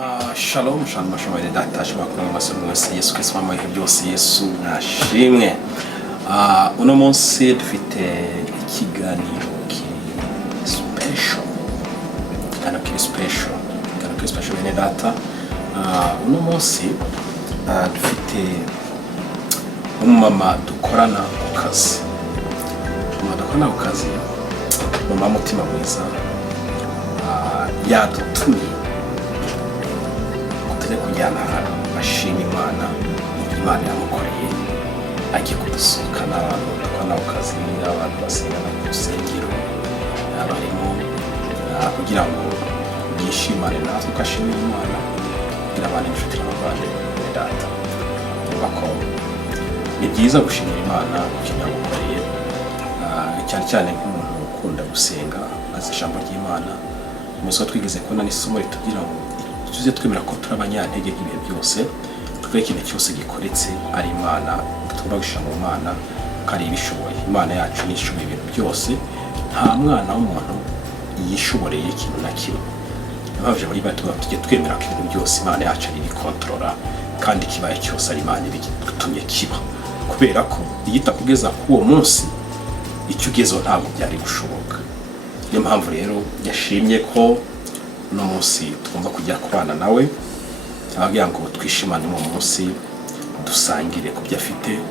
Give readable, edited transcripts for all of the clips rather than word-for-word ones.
Shalom, shalom, Amashimwe data shobakora basoro wese Yesu Kristo mama byose Yesu nashimwe. Uno munsi dufite ikiganiro special. Kana special bene data. Uno munsi dufite umama dukorana ku kazi. Mama mutima mwiza. Yadutumye kujyana ashima Imana yamukoreye agiye kudusohokana tukana ukazi abantu basaba gusengera abarimo kugira ngo yishimane natwe kashimira Imana kugira abantu bafite ububasha data bako ni byiza gushimira Imana kugira ngo bariye cyane nk'umuntu ukunda gusenga azishambo ry'Imana muso twigeze kubona n'isomo ritugira ngo tuze twemera ko turabanyantege igihe byose tuve ikintu cyose gikoretse ari Imana tubagusha mu Imana kari ibishoboye Imana yacu nishoboye ibintu byose nta mwana w'umuntu yishoboreye ikintu na kimwe bavye bari batuga tujye twemera ko ibintu byose Imana yacu iri kontrola kandi kibaye cyose ari Imana ibitumye kiba kubera ko igita kugeza uwo munsi icyo ugezo ntabwo byari gushoboka niyo mpamvu rero yashimye ko no munsi tugomba kujya kubana nawe abagira ngo twishimane mu munsi dusangire ku byo afite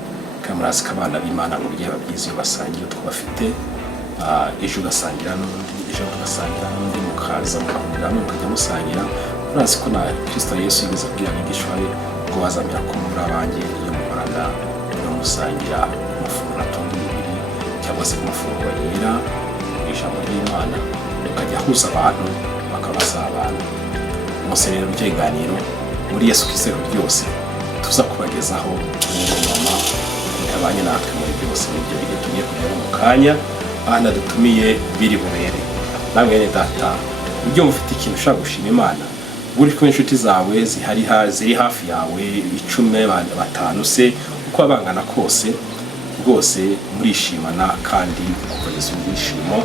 kamarazi kabana b'Imana mu gihe babyize basangira twabafite ejo gasangira n'undi mukaza kamera no kujya musangira urazi ko na Kristo Yesu yigeze kubwira abigishwa be ngo bazamya ko muri abanjye iyo mubana no musangira amafunguro atunganye cyangwa se amafunguro yera ijambo ry'Imana ukajya huza abantu bakabasabana bose rero byiganiro muri Yesu Kristo byose tuza kubagezaho mama yabanye natwe muri byose n'ibyo bigiye kujya mu kanya bana dutumiye biri burere namwe data ibyo mufite ikintu ushaka gushima Imana uri ko inshuti zawe ziri hafi yawe 10 bandi 5 se uko abangana kose rwose murishimana kandi kugeza ubwishimo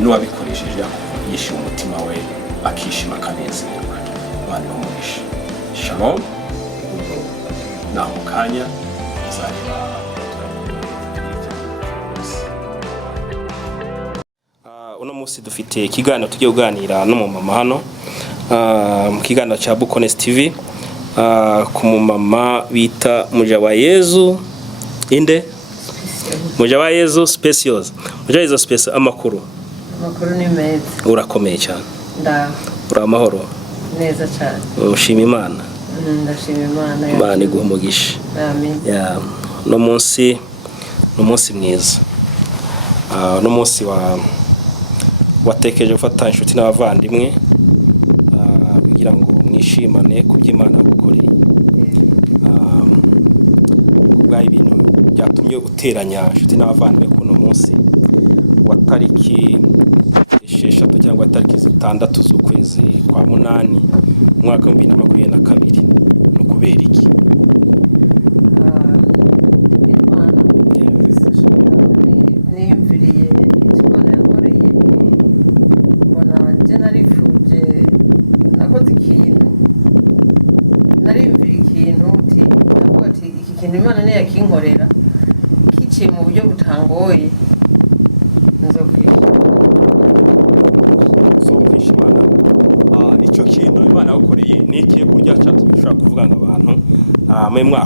n'uwabikoresheje yishima umutima we akishima kanezerwa Imana umugisha shalom na mukanya uno munsi dufite ikiganiro tugiye kuganira no mu mama hano mu kiganiro cya BUKONES TV ku mama bita MUJAWAYESU inde MUJAWAYESU SPECIOSE MUJAWAYESU SPECIOSE amakuru ni meza urakomeye cyane uri amahoro neza cyane ushima Imana ndashima Imana Imana iguha umugisha amen no munsi mwiza no munsi watekereje gufata inshuti n'abavandimwe kugira ngo mwishimane ku by'Imana yamukoreye bwa ibintu byatumye guteranya inshuti n'abavandimwe ku no munsi wa tariki 6 cyangwa tariki 6 z'ukwezi kwa 8 mwaka 2022 no kubera iki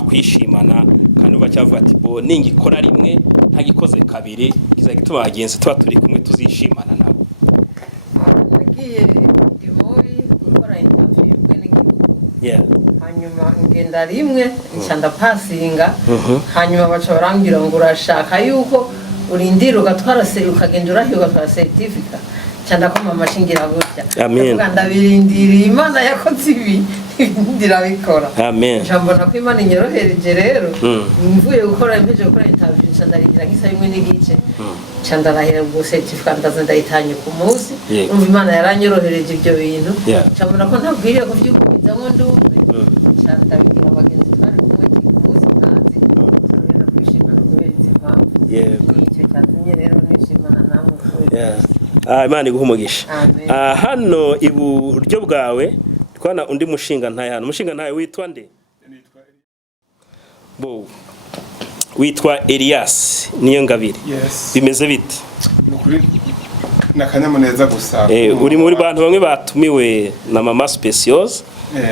kwishimana kandi bacyavuga ati bo ningikora rimwe ntagikoze kabiri kizagituma agenzi twa turi kumwe tuzishimana nabo nagiye iboyi gukora interview hanyuma ngenda rimwe cyanda passinga hanyuma baca barambwira ngo urashaka yuko urindira ugatwara ukagenda urahiga kwa certificate cyanda ko mama shingira gutya amen ndabirindiriye Imana yakoze ibi ndirabikora amen njambona ko Imana inyorohereje rero mvuye gukora impeje gukora interview cyandarigira gisa rimwe n'igice cyandarahere ngo certificate ndazindayitanye ku munsi Imana yaranyorohereje ibyo bintu njambona ko ntabwiye ko by'ukuza ngo ndumve cyandabikira bagenzi twari kumwe cy'umunsi kandi kwishimana kwezi icyo cyatumye rero kwishimana namwe Imana iguha umugisha hano iburyo bwawe twana undi mushinga ntaye hano mushinga ntaye witwa nde bo witwa Elias niyo ngabire bimeze bite nakanyamuneza gusa uri muri bantu bamwe batumiwe na mama Speciose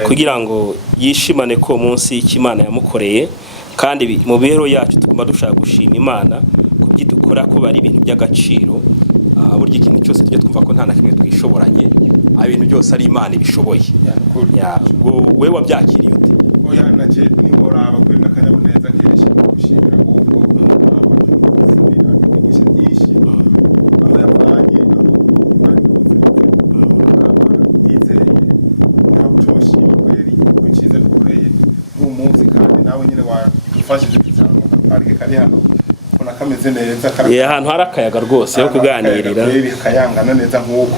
kugira ngo yishimane ko munsi y'Imana yamukoreye kandi mu bihero yacu tugomba dushaka gushima Imana kubyidukora ko bari ibintu by'agaciro burya ikintu cyose tujye twumva ko nta na kimwe twishoboranye ibintu byose ari Imana ibishoboye we wabyakiriye ute oya naje ngora abakwenda kanyamuneza kenshi gushimira ahantu hari akayaga rwose yo kuganirira kayangana neza nk'uko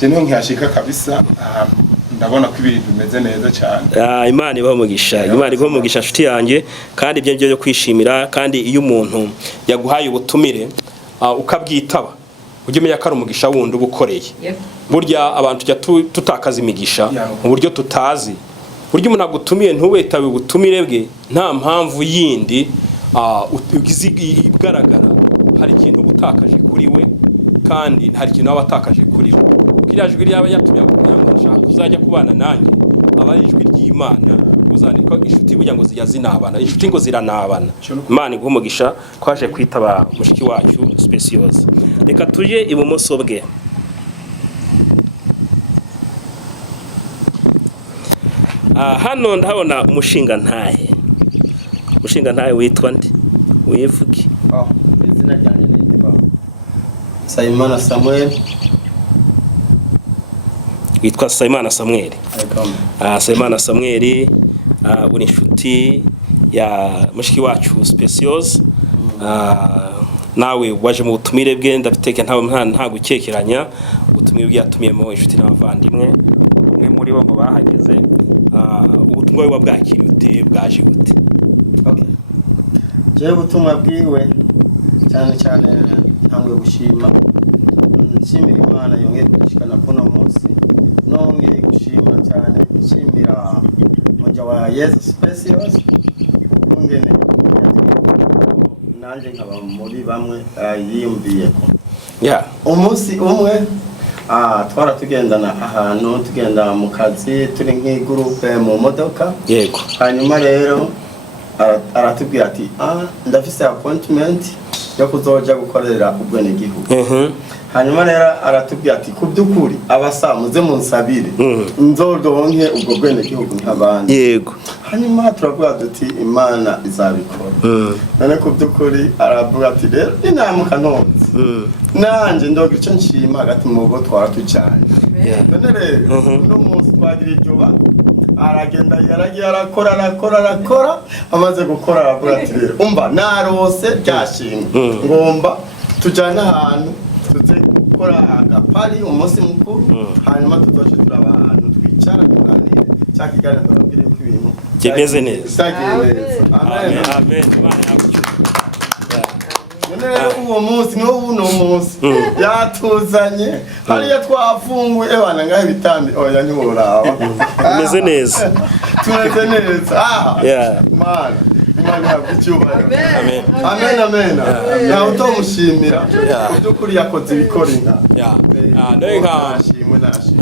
je niho nkihashika kabisa ndabona ko ibintu bimeze neza cyane Imana ibaho umugisha Imana ibaho umugisha nshuti yanjye kandi ibyo byo kwishimira kandi iyo umuntu yaguhaye ubutumire ukabwitaba ujye umenya ko ari umugisha wundi ubukoreye burya abantu tujya tutakaza imigisha mu buryo tutazi burya umuntu agutumiye ntubetabe ubutumire bwe nta mpamvu yindi igaragara hari ikintu utakaje kuri we kandi hari ikintu wabatakaje kuri we kiriya jwi ryaba yatumye kugira kuzajya kubana nanjye aba ari ijwi ry'Imana uzandika inshuti burya ngo ziyazinabana inshuti ngo ziranabana Imana igumugisha kwaje kwitaba mushiki wacu Speciose reka tuje ibumoso bwe hano ndabona umushinga ntaye witwa nde wivuge izina ryanjye nitwa Sayimana Samuel witwa Sayimana Samuel Sayimana Samuel uri inshuti ya mushiki wacu Speciose nawe waje mu butumire bwe ndabiteke nta gukekeranya ubutumire byatumiyemo inshuti n'abavandimwe umwe muri bo bahageze ubutumwa bwa bwakiriye ute bwaje gute je ubutumwa bwiwe cyane cyane ntabwo gushima nshimira Imana yongeye gushikana kuno munsi nongeye gushima cyane nshimira MUJAWAYESU SPECIOSE ngene nanje nkaba muri bamwe yiyumviye umunsi umwe twara tugendana ahantu tugenda mu kazi turi nk'igroupe mu modoka yego hanyuma rero aratubwira ati ndafise appointment yo kuzoja gukorera ubwene gihugu hanyuma rero aratubwira ati kubyukuri abasa muze munsabire nzodonke ubwo bwene gihugu nk'abandi yego hanyuma turavuga duti Imana izabikora none kubyukuri aravuga ati rero inamuka nonze nanje ndoga icyo nshima hagati mu bo twatu cyane none rero no munsi twagira ijuba aragenda yaragiye arakora amaze gukora aravuga ati umva narose byashimwe ngomba tujyana ahantu tuze gukora agapari umunsi mukuru hanyuma tuzoje turabana twicara kuganira cyakigana tubabwire ibintu kimeze neza amen uwo munsi n'uno munsi yatuzanye hariya twafunguye bana ngaho ibitambi oya ntiworaba bimeze neza tumeze neza Imana yakucyubahiro amen nawe utomushimira by'ukuri yakoze ibikorina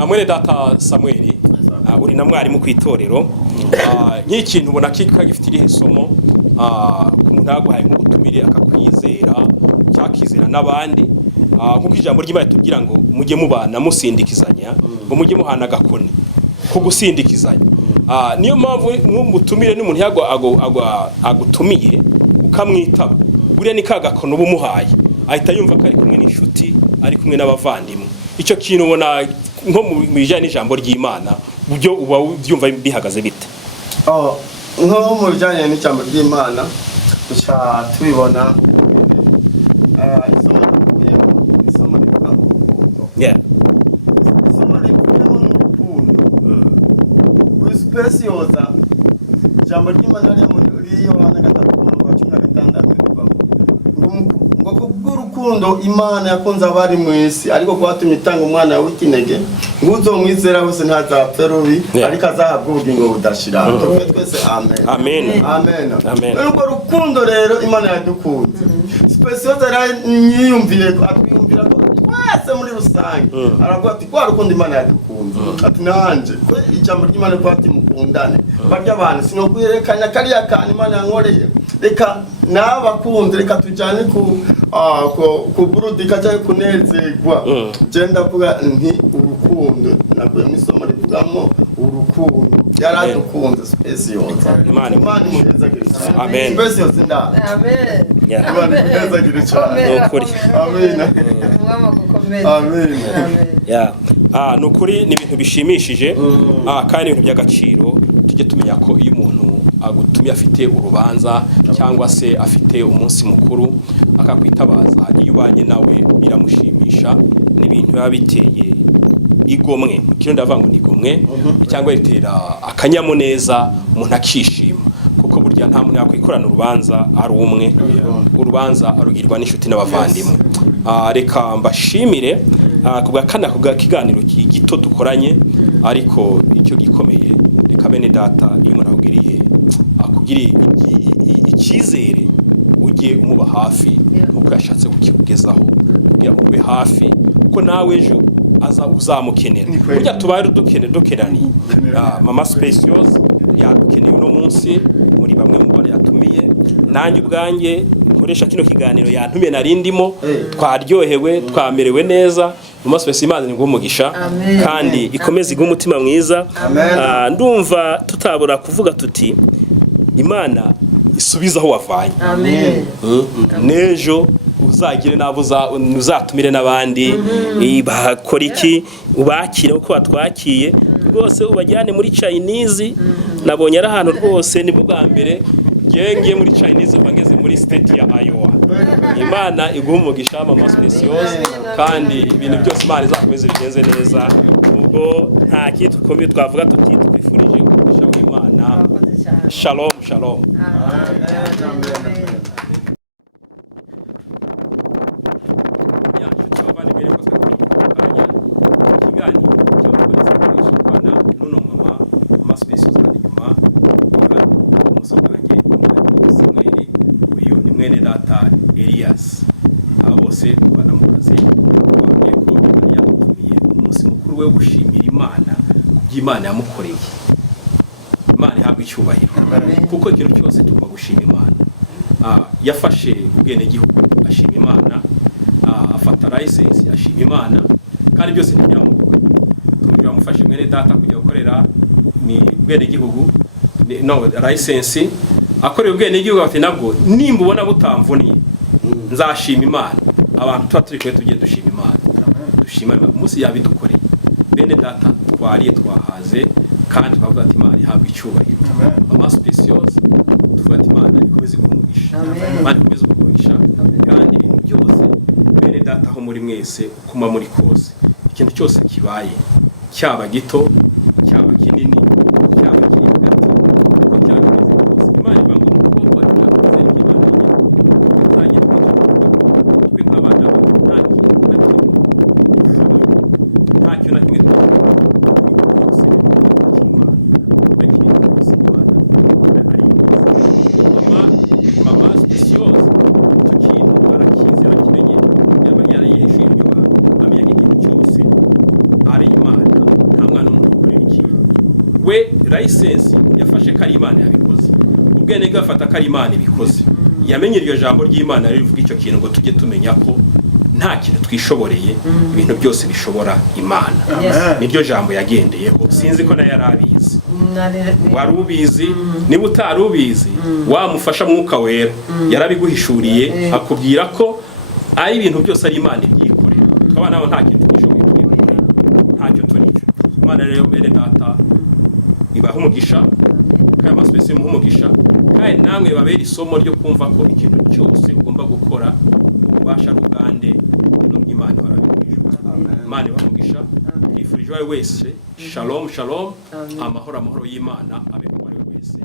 mwene data Samuel uri na mwarimu ku itorero nk'ikintu ubona kika gifite isomo ndaguhaye mu butumire akakwizera cyakizera n'abandi kuko ijambo ry'Imana tugira ngo mujye mubana musindikizanya ngo mujye muhana agakoni ko gusindikizanya niyo mpamvu mu butumire n'umuntu agutumiye ukamwitaba buriya ni ka gakono ubumuhaye ahita yumva ko ari kumwe n'inshuti ari kumwe n'abavandimwe icyo kintu ubona nko mu bijyanye n'ijambo ry'Imana buryo uba byumva bihagaze bite nko mu bijyanye n'ijambo ry'Imana gusa tubibona Speciose ijambo ry'Imana riyo rukundo Imana yakunze abari mu isi ariko kwatumye itanga umwana w'ikinege uzomwizera wese ntazapfa rubi ariko azahabwa ubugingo budashira twese amen amen amen nuko rukundo rero Imana yadukunze speciose nyiyumviye kwiyumvira ko twese muri rusange aravuga ati kwa rukundo Imana yadukunze ati nanje ko ijambo ry'Imana kwati mukundane barya abantu sinokwiyerekanya kariya kantu Imana yankoreye reka nabakunze reka tujyane ku burudika cyangwa kunezerwa genda vuga nti urukundo nabwo mu isomo rivugamo urukundo yaradukunze speciose Imana imugeza Kristo amen speciose nda amen Imana imugeza Kristo amen amen amen nukuri ni ibintu bishimishije kandi ibintu by'agaciro tujye tumenya ko iyo umuntu agutumye afite urubanza cyangwa se afite umunsi mukuru akakwitabaza iyo ubanye nawe biramushimisha n'ibintu biba biteye igomwe kino ndavuga ngo ni igomwe cyangwa bitera akanyamuneza umuntu akishima kuko burya nta muntu yakwikorana urubanza ari umwe urubanza arugirwa n'inshuti n'abavandimwe reka mbashimire kubwa kiganiro gito dukoranye ariko icyo gikomeye reka bene data iyo umuntu akugiriye icyizere ugiye umuba hafi uko yashatse kukikugezaho kugira ngo ube hafi kuko nawe ejo uzamukenera burya tubaye dukenani mama speciose yadukeneye uno munsi muri bamwe mu bana yatumiye nanjye ubwanjye nkoresha kino kiganiro yantumiye narindimo twaryohewe twamerewe neza mama speciose Imana ngo umugisha kandi ikomeze igume umutima mwiza ndumva tutabura kuvuga tuti Imana isubiza aho wavanye amen nejo uzagire nabo uzatumire nabandi bakora iki ubakire uko batwakiye rwose ubajyane muri Chinese nabonye ari ahantu rwose ni bwa mbere ngiye muri Chinese bageze muri state ya Iowa Imana igumugisha mama speciose kandi ibintu byose Imana izakomeze bigenze neza ubwo nta kintu komeye twavuga twifurije kugisha Imana shalom shalom Imana yamukoreye Imana ihabwa icyubahiro kuko ikintu cyose tugomba gushima Imana yafashe ubwene gihugu ashima Imana afata license ashima Imana kandi byose ntagira mu yamufashe mwene data kujya gukorera ni ubwene gihugu no license akorera ubwene gihugu ati nabwo nimba ubona butamvuniye nzashima Imana abantu tuba turi tujye dushima Imana dushima umunsi yabidukoreye bene data twariye kandi bavuga ati Imana ihabwa icyubahiro mama speciose tuvuga ati Imana ikomeze kumugisha Imana ikomeze kumugisha kandi ibintu byose bene data aho muri mwese kuma muri kose ikintu cyose kibaye cyaba gito cyaba kinini cyaba kingati license yafashe kari Imana yabikoze ubwene gafata kari Imana ibikoze yamenye iryo jambo ry'Imana rivuga icyo kintu ngo tujye tumenya ko nta kintu twishoboreye ibintu byose bishobora Imana niryo jambo yagendeyeho sinzi ko nayo yarabizi wari ubizi niba utari ubizi wamufasha mwuka wera yarabiguhishuriye akubwira ko ari ibintu byose ari Imana ibyikorera twaba naho nta kintu twishoboreye ntacyo turico Imana rero bene data ibaho umugisha kandi amasipesi y'umugisha kandi namwe babera isomo ryo kumva ko ikintu cyose ugomba gukora ubasha rugande no Imana barabijwe Imana ibaho umugisha ifurije wese shalom shalom amahoro y'Imana abe kuri wese